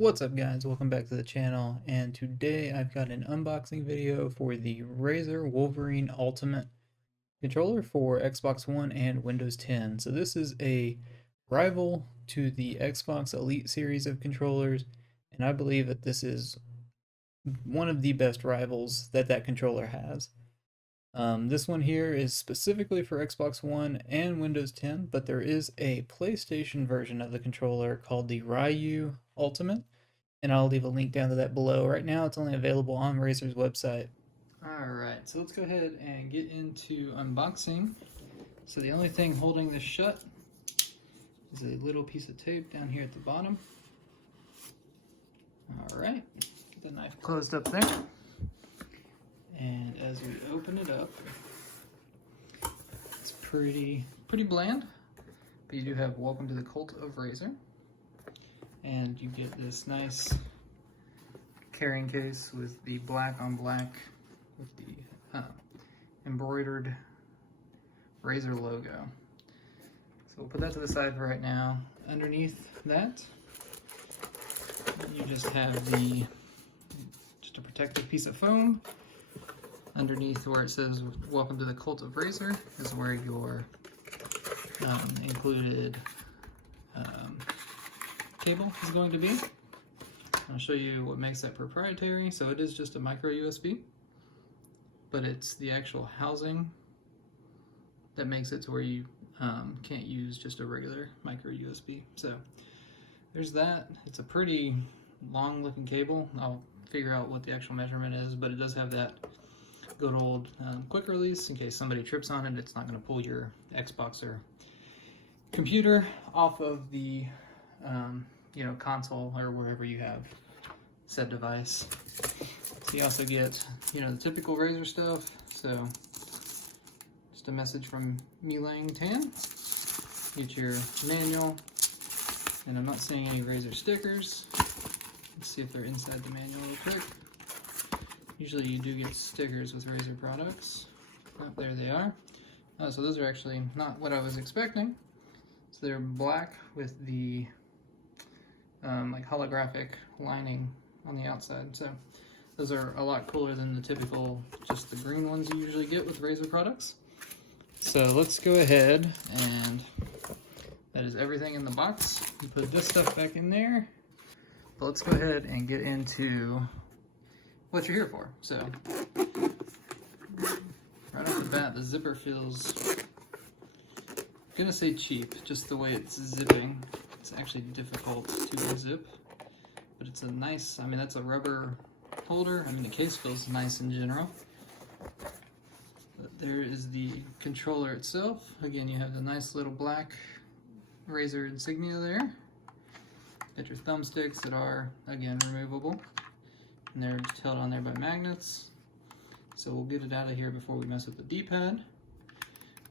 What's up guys, welcome back to the channel, and today I've got an unboxing video for the Razer Wolverine Ultimate controller for Xbox One and Windows 10. So this is a rival to the Xbox Elite series of controllers, and I believe that this is one of the best rivals that controller has. This one here is specifically for Xbox One and Windows 10, but there is a PlayStation version of the controller called the Ryu Ultimate, and I'll leave a link down to that below. Right now it's only available on Razer's website. Alright, so let's go ahead and get into unboxing. So the only thing holding this shut is a little piece of tape down here at the bottom. Alright, get the knife closed up there. And as we open it up, it's pretty bland, but you do have "Welcome to the Cult of Razer," and you get this nice carrying case with the black on black with the embroidered Razer logo. So we'll put that to the side for right now. Underneath that, you just have just a protective piece of foam. Underneath where it says "Welcome to the Cult of Razer" is where your included cable is going to be. I'll show you what makes that proprietary. So it is just a micro USB, but it's the actual housing that makes it to where you can't use just a regular micro USB. So there's that. It's a pretty long looking cable. I'll figure out what the actual measurement is, but it does have that good old quick release in case somebody trips on it. It's not going to pull your Xbox or computer off of the console or wherever you have said device. So you also get the typical Razer stuff. So just a message from Me Lang Tan. Get your manual, and I'm not seeing any Razer stickers. Let's see if they're inside the manual real quick. Usually you do get stickers with Razer products. Oh, there they are. So those are actually not what I was expecting. So they're black with the like holographic lining on the outside. So those are a lot cooler than the typical, just the green ones you usually get with Razer products. So let's go ahead, and that is everything in the box. You put this stuff back in there. But let's go ahead and get into what you're here for. So right off the bat, the zipper feels, I'm gonna say cheap, just the way it's zipping. It's actually difficult to unzip, but it's a nice, that's a rubber holder. The case feels nice in general. But there is the controller itself. Again, you have the nice little black Razer insignia there. Got your thumbsticks that are, again, removable. And they're just held on there by magnets. So we'll get it out of here before we mess with the D-pad.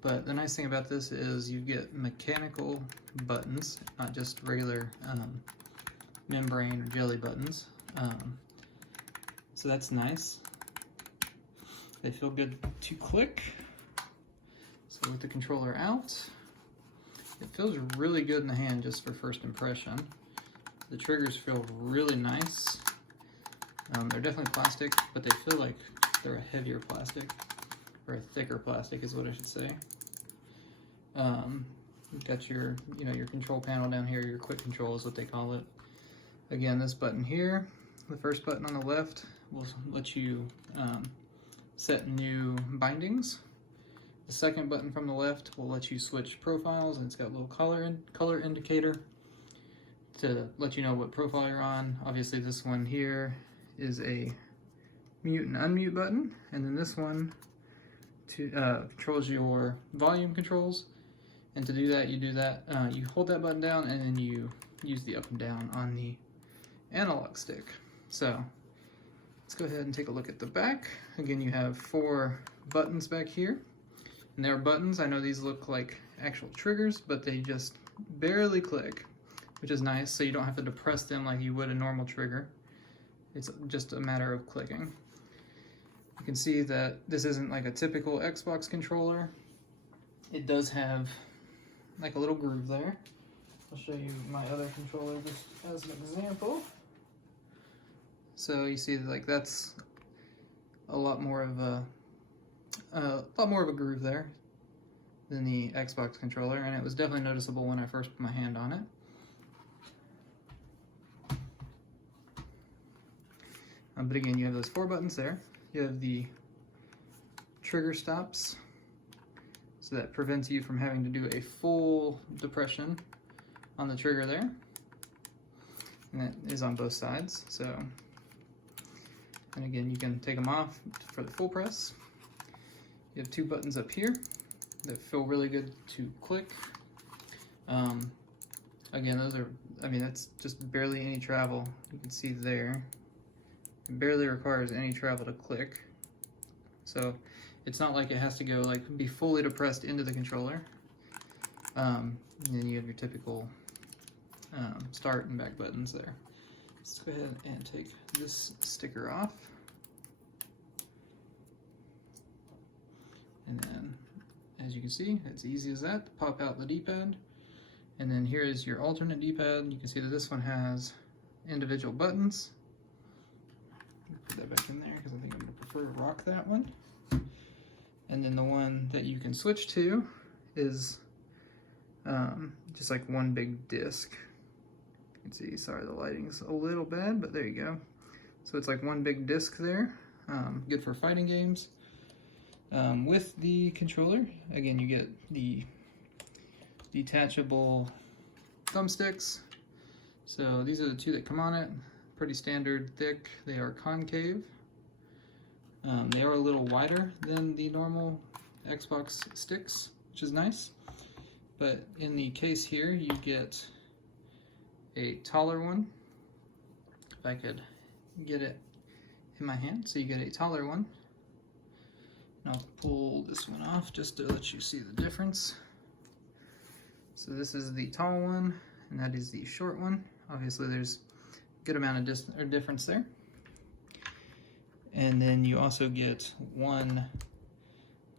But the nice thing about this is you get mechanical buttons, not just regular membrane or jelly buttons. So that's nice. They feel good to click. So with the controller out, it feels really good in the hand just for first impression. The triggers feel really nice. They're definitely plastic, but they feel like they're a heavier plastic, or a thicker plastic is what I should say. You've got your, your control panel down here, your quick control is what they call it. Again, this button here, the first button on the left, will let you set new bindings. The second button from the left will let you switch profiles, and it's got a little color indicator to let you know what profile you're on. Obviously this one here is a mute and unmute button, and then this one controls your volume controls. And to do that, you hold that button down, and then you use the up and down on the analog stick. So let's go ahead and take a look at the back. Again, you have 4 buttons back here, and they're buttons. I know these look like actual triggers, but they just barely click, which is nice, so you don't have to depress them like you would a normal trigger. It's just a matter of clicking. You can see that this isn't like a typical Xbox controller. It does have like a little groove there. I'll show you my other controller just as an example. So you see, like, that's a lot more of a groove there than the Xbox controller, and it was definitely noticeable when I first put my hand on it. But again, you have those 4 buttons there. You have the trigger stops, so that prevents you from having to do a full depression on the trigger there. And that is on both sides. So, and again, you can take them off for the full press. You have 2 buttons up here that feel really good to click. Again, those are, I mean, that's just barely any travel. You can see there. It barely requires any travel to click. So it's not like it has to go, like, be fully depressed into the controller. And then you have your typical start and back buttons there. Let's go ahead and take this sticker off. And then, as you can see, it's easy as that to pop out the D-pad. And then here is your alternate D-pad. You can see that this one has individual buttons. Put that back in there because I think I'm going to prefer to rock that one. And then the one that you can switch to is just like one big disc. You can see, sorry, the lighting's a little bad, but there you go. So it's like one big disc there, good for fighting games. With the controller, again, you get the detachable thumbsticks. So these are the 2 that come on it. Pretty standard thick. They are concave. They are a little wider than the normal Xbox sticks, which is nice. But in the case here, you get a taller one. If I could get it in my hand. So you get a taller one. And I'll pull this one off just to let you see the difference. So this is the tall one, and that is the short one. Obviously there's a good amount of difference there. And then you also get one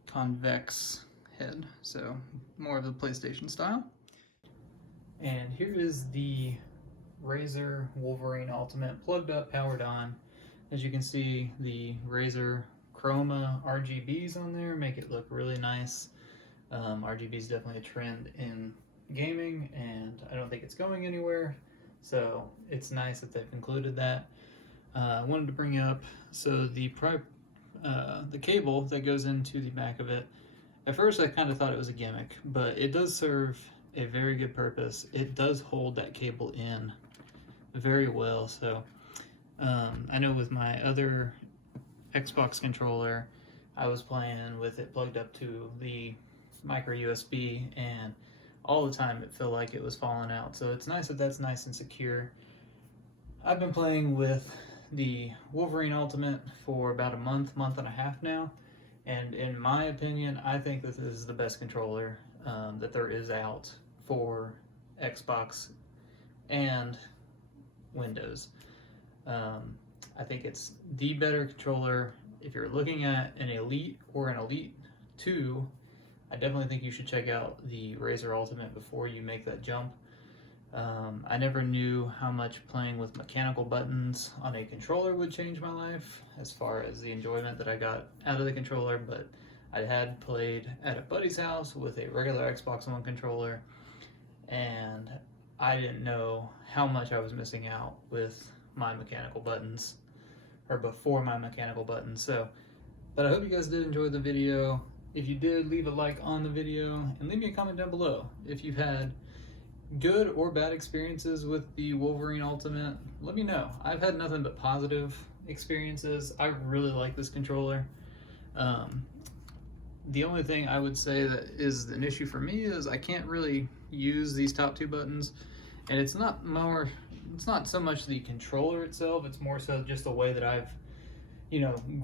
convex head, so more of the PlayStation style. And here is the Razer Wolverine Ultimate plugged up, powered on. As you can see, the Razer Chroma RGBs on there make it look really nice. RGB is definitely a trend in gaming, and I don't think it's going anywhere, so it's nice that they've included that. I wanted to bring up, so the cable that goes into the back of it, at first I kind of thought it was a gimmick, but it does serve a very good purpose. It does hold that cable in very well. So I know with my other Xbox controller, I was playing with it plugged up to the micro USB, and all the time it felt like it was falling out. So it's nice that that's nice and secure. I've been playing with the Wolverine Ultimate for about a month and a half now, and in my opinion, I think this is the best controller that there is out for Xbox and Windows. I think it's the better controller. If you're looking at an Elite or an Elite 2, I definitely think you should check out the Razer Ultimate before you make that jump. I never knew how much playing with mechanical buttons on a controller would change my life as far as the enjoyment that I got out of the controller, but I had played at a buddy's house with a regular Xbox One controller, and I didn't know how much I was missing out with my mechanical buttons, or before my mechanical buttons. But I hope you guys did enjoy the video. If you did, leave a like on the video and leave me a comment down below if you've had good or bad experiences with the Wolverine Ultimate. Let me know. I've had nothing but positive experiences. I really like this controller. The only thing I would say that is an issue for me is I can't really use these top 2 buttons, and it's not so much the controller itself, it's more so just the way that I've,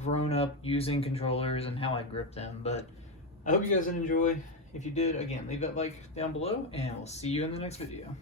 grown up using controllers and how I grip them. But I hope you guys did enjoy. If you did, again, leave that like down below, and we'll see you in the next video.